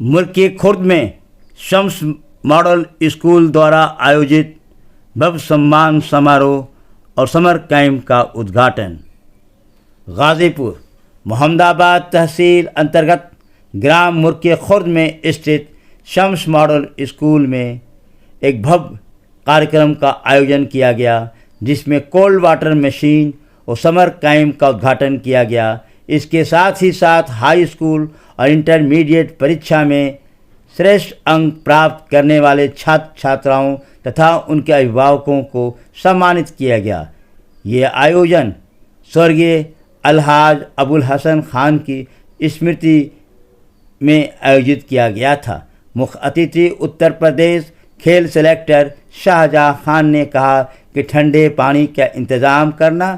मुल्की खुर्द में Shams model school द्वारा आयोजित भव्य सम्मान समारोह और समर कैंप का उद्घाटन। गाज़ीपुर मोहम्मदाबाद तहसील अंतर्गत ग्राम मुर्की खुर्द में स्थित शम्स मॉडल स्कूल में एक भव्य कार्यक्रम का आयोजन किया गया, जिसमें कोल्ड वाटर मशीन और समर कैंप का उद्घाटन किया गया। इसके साथ ही साथ हाई स्कूल और इंटरमीडिएट परीक्षा में श्रेष्ठ अंक प्राप्त करने वाले छात्र छात्राओं तथा उनके अभिभावकों को सम्मानित किया गया। ये आयोजन स्वर्गीय अलहाज अबुल हसन खान की स्मृति में आयोजित किया गया था। मुख्य अतिथि उत्तर प्रदेश खेल सेलेक्टर शाहजहां खान ने कहा कि ठंडे पानी का इंतज़ाम करना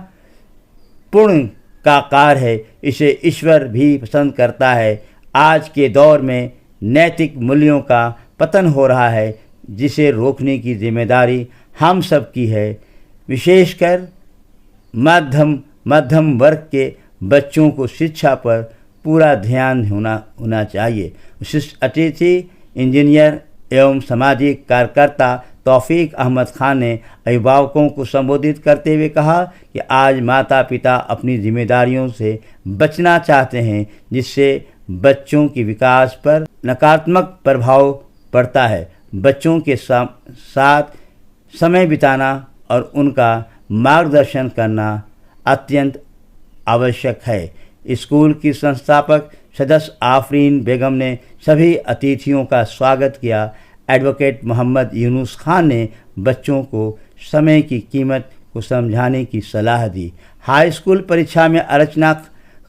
पुण्य का कार्य है, इसे ईश्वर भी पसंद करता है। आज के दौर में नैतिक मूल्यों का पतन हो रहा है, जिसे रोकने की जिम्मेदारी हम सब की है। विशेषकर मध्यम वर्ग के बच्चों को शिक्षा पर पूरा ध्यान होना चाहिए। विशिष्ट अतिथि इंजीनियर एवं सामाजिक कार्यकर्ता तौफीक अहमद खान ने अभिभावकों को संबोधित करते हुए कहा कि आज माता पिता अपनी जिम्मेदारियों से बचना चाहते हैं, जिससे बच्चों के विकास पर नकारात्मक प्रभाव पड़ता है। बच्चों के साथ समय बिताना और उनका मार्गदर्शन करना अत्यंत आवश्यक है। स्कूल की संस्थापक सदस्य आफरीन बेगम ने सभी अतिथियों का स्वागत किया। एडवोकेट मोहम्मद यूनुस खान ने बच्चों को समय की कीमत को समझाने की सलाह दी। हाई स्कूल परीक्षा में अर्चना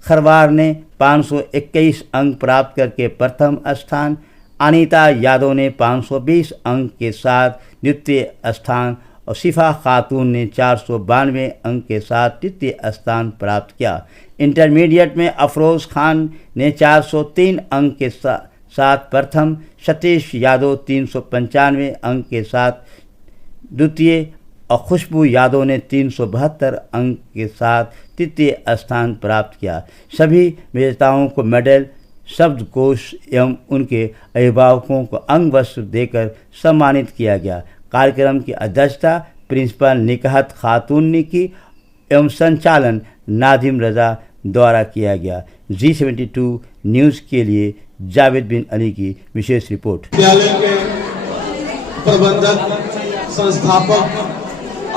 खरवार ने 521 अंक प्राप्त करके प्रथम स्थान, अनीता यादव ने 520 अंक के साथ द्वितीय स्थान और शिफा खातून ने 492 अंक के साथ तृतीय स्थान प्राप्त किया। इंटरमीडिएट में अफरोज़ खान ने 403 अंक के साथ प्रथम, सतीश यादव 395 अंक के साथ द्वितीय और खुशबू यादव ने 372 अंक के साथ तृतीय स्थान प्राप्त किया। सभी विजेताओं को मेडल, शब्दकोश एवं उनके अभिभावकों को अंग वस्त्र देकर सम्मानित किया गया। कार्यक्रम की अध्यक्षता प्रिंसिपल निकहत खातून ने की एवं संचालन नादिम रजा द्वारा किया गया। G72 न्यूज़ के लिए जावेद बिन अली की विशेष रिपोर्ट। विद्यालय के प्रबंधक संस्थापक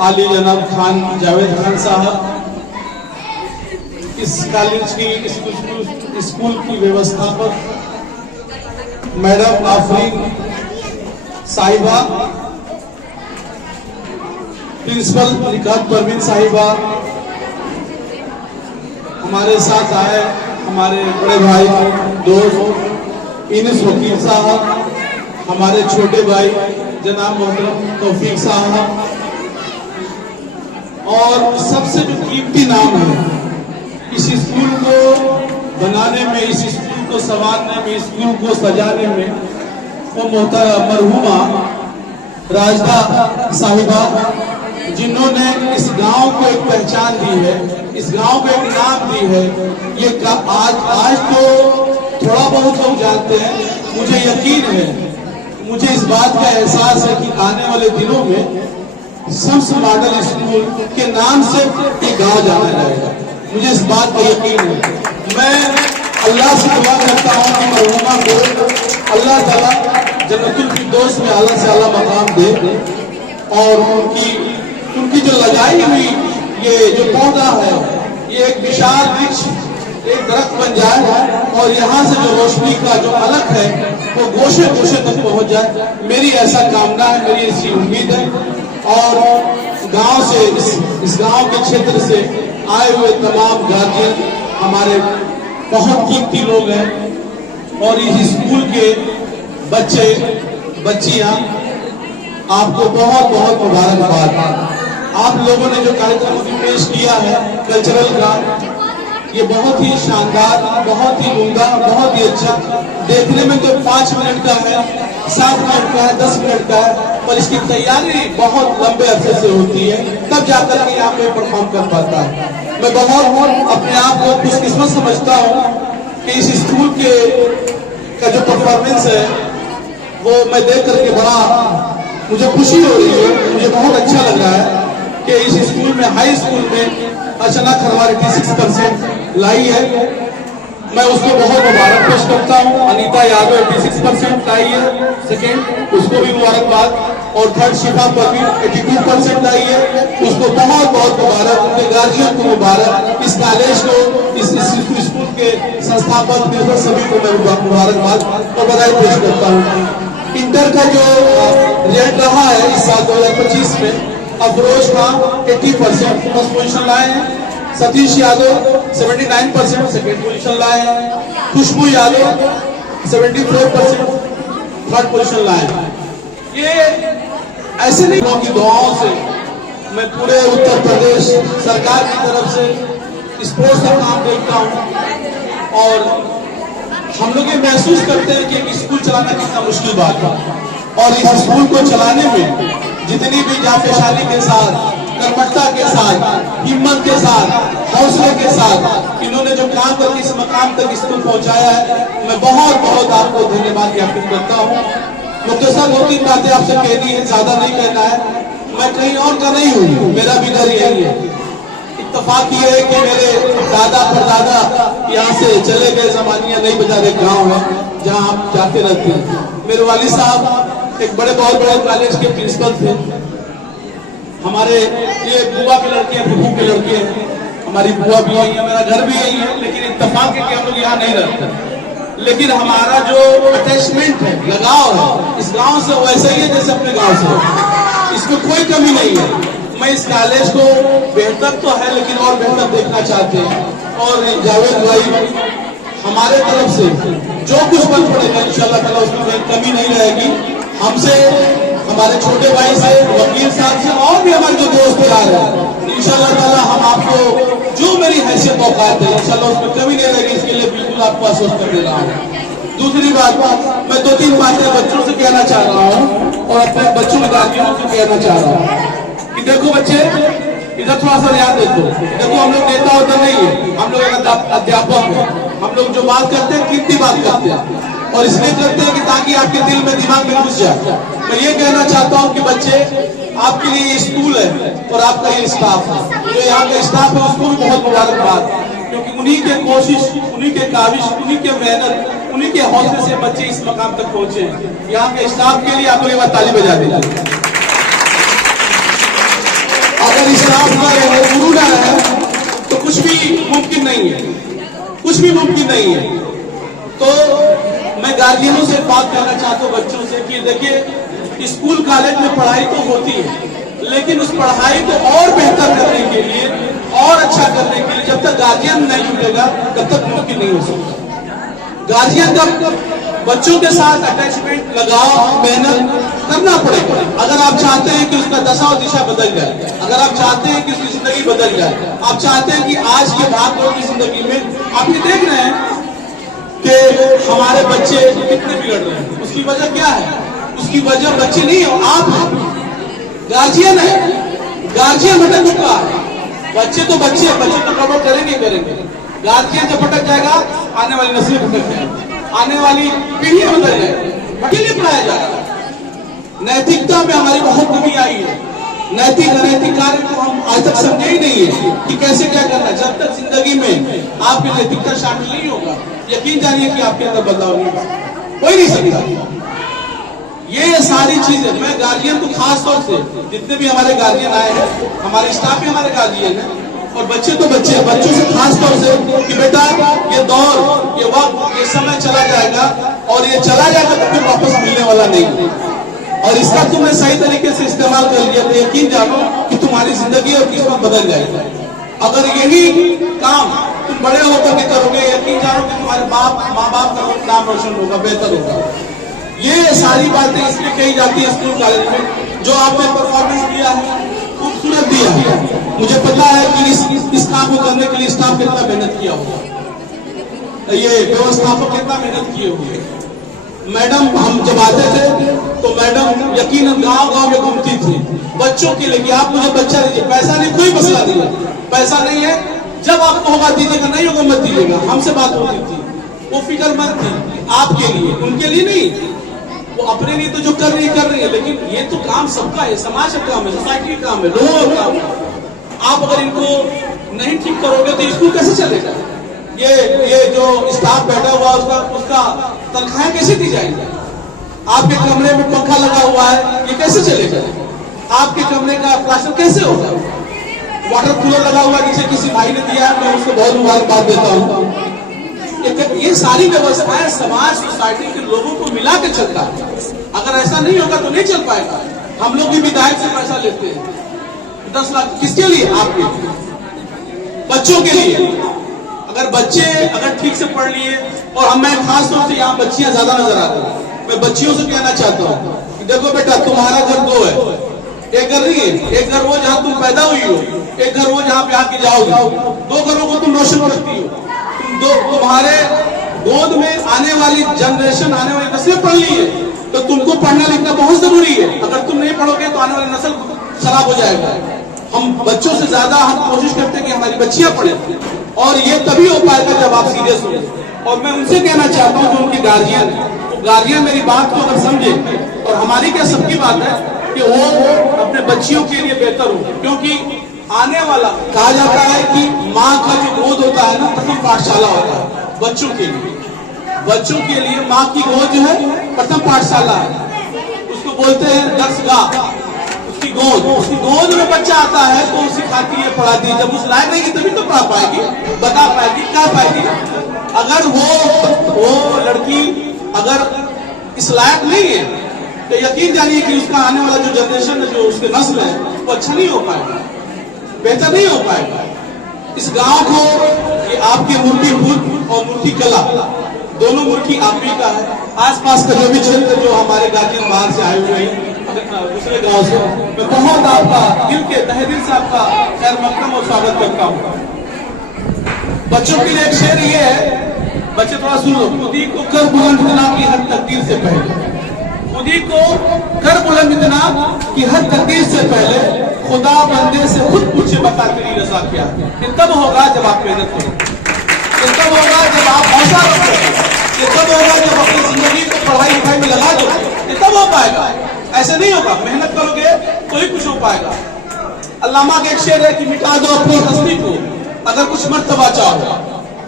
आली जनाब खान जावेद खान साहब, इस कॉलेज की स्कूल की व्यवस्थापक मैडम आफरीन साहिबा, प्रिंसिपल निकात परवीन साहिबा, हमारे साथ आए हमारे बड़े भाई दोस्त इनिस वकील साहब, हमारे छोटे भाई जनाब मोहतरम तौफीक साहब, और सबसे जो कीमती नाम है इस स्कूल को बनाने में, इस स्कूल को संवारने में, इस स्कूल को सजाने में, वो मरहुमा राजदा साहिबा, जिन्होंने इस गांव को एक पहचान दी है, इस गांव को एक नाम दी है। ये आज तो थोड़ा बहुत लोग जानते हैं, मुझे यकीन है, मुझे इस बात का एहसास है कि आने वाले दिनों में शम्स मॉडल स्कूल के नाम से ये गांव जाना जाएगा। मुझे इस बात का यकीन है। मैं अल्लाह से दुआ करता हूँ कि मरहुमा को अल्लाह ताला जन्नतुल फिरदौस में आला से आला मकाम दे और उनकी जो लगाई हुई ये जो पौधा है, ये एक विशाल वृक्ष, एक दरख्त बन जाए और यहाँ से जो रोशनी का जो अलग है वो गोशे गोशे तक पहुँच जाए। मेरी ऐसा कामना है, मेरी ऐसी उम्मीद है। और गांव से इस गांव के क्षेत्र से आए हुए तमाम गार्जियन हमारे बहुत कीमती लोग हैं और इस स्कूल के बच्चे बच्चियां, आपको बहुत बहुत मुबारकबाद। आप लोगों ने जो कार्यक्रम पेश किया है कल्चरल का, ये बहुत ही शानदार, बहुत ही उम्दा, बहुत ही अच्छा। देखने में तो 5 मिनट का है, 7 मिनट का है, 10 मिनट का है, पर इसकी तैयारी बहुत लंबे अरसे से होती है, तब जाकर के यहाँ पे परफॉर्म कर पाता है। मैं बहुत अपने आप को खुशकिस्मत समझता हूँ कि इस स्कूल के का जो परफॉर्मेंस है वो मैं देख करके बड़ा मुझे खुशी हो रही है। मुझे बहुत अच्छा लग रहा है कि इस स्कूल में, हाई स्कूल में अर्चना खरवार 86% लाई है। मैं उसको बहुत मुबारक पेश करता हूँ। अनीता यादव 86% लाई है, सेकेंड, उसको भी मुबारकबाद। और थर्ड शिफा परवीन 82% लाई है, उसको बहुत बहुत मुबारक। उनके गार्जियन को मुबारक, इस कॉलेज को, इस स्कूल के संस्थापक निर्भर सभी को मैं मुबारकबाद और बधाई पेश करता हूँ। इंटर का जो रिजल्ट रहा है इस साल 2025 में, अफरोज खान 80% फर्स्ट पोजिशन लाए हैं, सतीश यादव 79% सेकेंड पोजीशन लाए हैं, खुशबू यादव 74% थर्ड पोजीशन लाए हैं। ये ऐसे नहीं लोगों की दुआओं से मैं पूरे उत्तर प्रदेश सरकार की तरफ से स्पोर्ट्स का काम देखता हूँ और हम लोग ये महसूस करते हैं कि एक स्कूल चलाना कितना मुश्किल बात है। और इस स्कूल को चलाने में जितनी भी जाफेशाली के साथ, कर्मठता के साथ, हिम्मत के साथ, हौसले के साथ इन्होंने जो काम करके इस मकाम तक स्कूल पहुंचाया है, मैं बहुत बहुत आपको धन्यवाद ज्ञापित करता हूँ। मुख्तसर 2-3 बातें आपसे कहनी है, ज्यादा नहीं कहना है। मैं कहीं और का नहीं हूँ, मेरा भी घर यही है। इत्तेफाक ये है कि मेरे दादा परदादा यहाँ से चले गए, जमानिया नहीं बजारे गाँव है जहाँ आप जाते रहते हैं। मेरे वालिद साहब एक बहुत बड़े कॉलेज के प्रिंसिपल थे। हमारे ये बुआ के लड़के हैं, फूफू के लड़के हैं, हमारी बुआ भी यही है, मेरा घर भी यही है। लेकिन इत्तेफाक है कि हम लोग यहाँ नहीं रहते, लेकिन हमारा जो अटैचमेंट है, लगाव है इस गांव से वैसा ही है जैसे अपने गांव से। इसमें कोई कमी नहीं है। मैं इस कॉलेज को बेहतर तो है लेकिन और बेहतर देखना चाहते हैं। और जावेद भाई, हमारे तरफ से जो कुछ बन पड़ेगा इंशाल्लाह ताला उसमें कोई कमी नहीं रहेगी। हमसे, हमारे छोटे भाई से, वकील साहब से और भी हमारे जो दोस्त यार हैं, इंशाल्लाह ताला हम आपको जो मेरी हैसियत औकात है इंशाल्लाह उसमें कमी नहीं रहेगी। इसके लिए बिल्कुल आपको आश्वस्त कर दे रहा हूँ। दूसरी बात, मैं 2-3 बातें बच्चों से कहना चाह रहा हूँ और अपने बच्चों के गार्जियनों से कहना चाह रहा हूँ कि देखो बच्चे, इधर थोड़ा सा ध्यान देखो। हम लोग नेता उधर नहीं है, हम लोग अध्यापक हैं। हम लोग जो बात करते हैं कीमती बात करते हैं और इसलिए करते हैं कि ताकि आपके दिल में, दिमाग में घुस जाए। मैं ये कहना चाहता हूँ कि बच्चे, आपके लिए ये स्कूल है और आपका ये स्टाफ है, जो यहाँ का स्टाफ है उसको भी बहुत मुबारकबाद, क्योंकि उन्हीं के कोशिश, उन्हीं के काविश, उन्हीं के मेहनत, उन्हीं के हौसले से बच्चे इस मकाम तक पहुंचे। यहाँ के स्टाफ के लिए आप लोग एक बार ताली बजा दीजिए। अगर स्टाफ ना रहे, गुरु ना रहे तो कुछ भी मुमकिन नहीं है, कुछ भी मुमकिन नहीं है। तो मैं गार्जियनों से बात करना चाहता हूँ, बच्चों से, कि देखिए स्कूल कॉलेज में पढ़ाई तो होती है, लेकिन उस पढ़ाई को और बेहतर करने के लिए, और अच्छा करने के लिए जब तक गार्जियन नहीं जुटेगा तब तक मुमकिन नहीं हो सकता। गार्जियन का बच्चों के साथ अटैचमेंट, लगाव, मेहनत करना पड़ेगा। अगर आप चाहते हैं कि उसका दशा और दिशा बदल जाए, अगर आप चाहते हैं कि उसकी जिंदगी बदल जाए, आप चाहते हैं कि आज के भाग की जिंदगी में आप ये देख रहे हैं कि हमारे बच्चे कितने बिगड़ रहे हैं, उसकी वजह क्या है? उसकी वजह बच्चे नहीं हो, आप हैं, गार्जियन है। गार्जियन भटक चुका है। बच्चे तो बच्चे तो प्रमोट करेंगे। गार्जियन जब भटक जाएगा, आने वाली नस्लें भटक जाएगी, आने वाली पीढ़ियां बदल जाएगी, अकेले पढ़ाया जाएगा। नैतिकता में हमारी बहुत कमी आई है। नैतिक अनैतिक कार्य को हम आज तक समझे ही नहीं है कि कैसे क्या करना है। जब तक जिंदगी में आपकी नैतिकता शामिल नहीं होगा, यकीन जानिए कि आपके अंदर बदलाव नहीं होगा, कोई नहीं सकता। ये सारी चीजें मैं गार्जियन को खास तौर से, जितने भी हमारे गार्जियन आए हैं, हमारे स्टाफ भी हमारे गार्जियन है, और बच्चे तो बच्चे, बच्चों से खास तौर से कि बेटा ये दौर, ये वक्त, ये समय चला जाएगा और ये चला जाएगा तो फिर वापस मिलने वाला नहीं। और इसका तुमने सही तरीके से इस्तेमाल कर लिया तो यकीन जानो कि तुम्हारी जिंदगी और किस्मत बदल जाएगी। अगर यही काम तुम बड़े होकर के करोगे, यकीन जानो कि तुम्हारे माँ बाप का नाम रोशन होगा, बेहतर होगा। ये सारी बातें इसलिए कही जाती है स्कूल कॉलेज में। जो आपने परफॉर्मेंस दिया है, खूबसूरत दिया है। मुझे पता है कि इस काम को करने के लिए स्टाफ कितना मेहनत किया होगा, ये व्यवस्थापक कितना मेहनत किए होंगे। मैडम, हम जब आते थे तो मैडम यकीनन गांव में घूमती थी बच्चों के लिए, आप मुझे बच्चा दीजिए, पैसा नहीं, कोई मसला नहीं है, पैसा नहीं है, जब आपको होगा दीजिएगा, नहीं होगा मत दीजिएगा, हमसे बात होती थी। वो फिक्रमंद थी आपके लिए, उनके लिए नहीं। वो अपने लिए तो जो कर रही है, लेकिन ये तो काम सबका है, समाज का काम है, सोसाइटी का काम है, लोगों का काम है। आप अगर इनको नहीं ठीक करोगे तो स्कूल कैसे चलेगा? ये जो स्टाफ बैठा हुआ उसका तनख्वाह कैसे दी जाएगी? आपके कमरे में पंखा लगा हुआ है, ये कैसे चलेगा? आपके कमरे का प्लास्टर कैसे होगा? वाटर कूलर लगा हुआ नीचे किसी भाई ने दिया है, मैं उसको बहुत मुबारकबाद देता हूँ। ये सारी व्यवस्थाएं समाज सोसाइटी के लोगों को मिला के चलता है। अगर ऐसा नहीं होगा तो नहीं चल पाएगा। हम लोग भी विधायक से पैसा लेते हैं 10 लाख, किसके लिए? आपके लिए, बच्चों के लिए। अगर बच्चे ठीक से पढ़ लिए, और मैं खास तौर से यहाँ बच्चियां ज्यादा नजर आती हैं, मैं बच्चियों से कहना चाहता हूँ कि देखो बेटा, तुम्हारा घर 2 है, एक घर नहीं है। एक घर वो जहाँ तुम पैदा हुई हो, एक घर वो जहाँ पे आके जाओगे। 2 घरों को तुम रोशन करती हो। तुम्हारे गोद में आने वाली जनरेशन, आने वाली नस्लें पढ़ ली है, तो तुमको पढ़ना लिखना बहुत जरूरी है। अगर तुम नहीं पढ़ोगे तो आने वाली नस्ल खराब हो जाएगा। हम बच्चों से ज्यादा हम कोशिश करते हैं कि हमारी बच्चियां पढ़े, और ये तभी हो पाएगा जब आप सीरियस हो। और मैं उनसे कहना चाहता हूँ जो उनके गार्जियन है, तो गार्जियन मेरी बात को अगर समझे, और हमारी क्या सबकी बात है कि वो अपने बच्चियों के लिए बेहतर हो। क्योंकि आने वाला, कहा जाता है कि माँ का जो गोद होता है ना, प्रथम पाठशाला होता है बच्चों के लिए। बच्चों के लिए माँ की गोद जो है प्रथम पाठशाला है। उसको बोलते हैं दर्शगाह। उसकी गोद में बच्चा आता है तो सिखाती है, पढ़ाती है। जब उस लायक रहेगी तभी तो पढ़ा पाएगी, बता पाएगी, क्या पाएगी। अगर वो लड़की अगर इस लायक नहीं है तो यकीन जानिए कि उसका आने वाला जो जनरेशन है, जो उसके नस्ल है, वो अच्छा नहीं हो पाएगा, बेहतर नहीं हो पाएगा। इस गांव को, ये आपके मूर्ति फूल और मूर्ति कला, दोनों मूर्ति आप ही का है। आसपास का जो भी क्षेत्र, जो हमारे गार्जियन बाहर से आए हुए हैं दूसरे गांव से, मैं बहुत आपका दिल के तहे दिल से आपका खैर मकदम और स्वागत करता हूँ। बच्चों के लिए एक शेर ये है, बच्चे थोड़ा सुन लो। खुदी को कर बुलंद इतना की हर तकदीर से पहले, खुदी को कर बुलंद इतना कि हर तकदीर से पहले खुदा बंदे से खुद पूछे, बता तेरी रजा क्या है। ये तब होगा जब आप मेहनत करोगे, ये तब होगा जब आप हौसला रखोगे, ये तब होगा जब अपनी जिंदगी को पढ़ाई लिखाई में लगा दो, ये तब हो पाएगा। ऐसे नहीं होगा, मेहनत करोगे तो ही कुछ हो पाएगा। अल्लामा का एक शेर है कि मिटा दो अपनी हस्ती को अगर कुछ मर्तबा चाहो,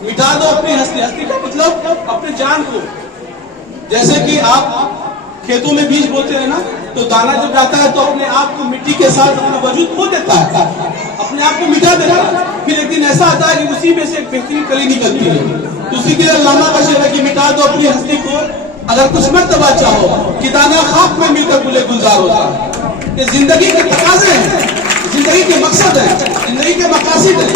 मिटा दो अपनी हस्ती। हस्ती का मतलब अपने जान को। जैसे कि आप खेतों में बीज बोते हैं ना, तो दाना जब जाता है तो अपने आप को मिट्टी के साथ अपना वजूद खो देता है, अपने आप को मिटा देता है। फिर एक दिन ऐसा आता है कि उसी में से एक बेहतरीन कली निकलती है। तो उसी के लिए अल्लामा का शेर है कि मिटा दो अपनी हस्ती को अगर कुछ मर्तबा चाहो, कि दाना खाक में मिलकर गुले गुलजार होता है। ये जिंदगी के तकाजे हैं, जिंदगी के मकसद है, जिंदगी के मकासद है।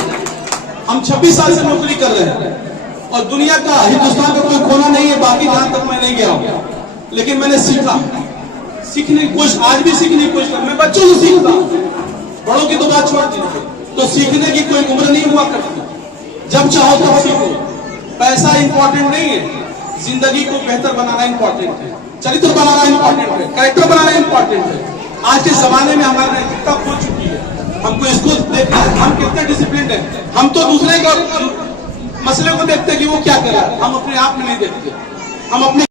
हम 26 साल से नौकरी कर रहे हैं और दुनिया का, हिंदुस्तान का कोई कोना नहीं है बाकी जहां तक मैं नहीं गया हूं, लेकिन मैंने सीखा, सीखने की कोशिश, आज भी सीखने की कोशिश कर। मैं बच्चों से सीखता हूं, बड़ों की तो बात छोड़ दीजिए। तो सीखने की कोई उम्र नहीं हुआ करती, जब चाहो तब सीखो। पैसा इंपॉर्टेंट नहीं है, जिंदगी को बेहतर बनाना इंपॉर्टेंट है, चरित्र बनाना इंपॉर्टेंट है, कैरेक्टर बनाना इंपॉर्टेंट है। आज के जमाने में हमारी नैतिकता खो चुकी है। हमको इसको देखना है, हम कितने डिसिप्लिन है। हम तो दूसरे को मसले को देखते कि वो क्या कर रहा है, हम अपने आप में नहीं देखते। हम अपने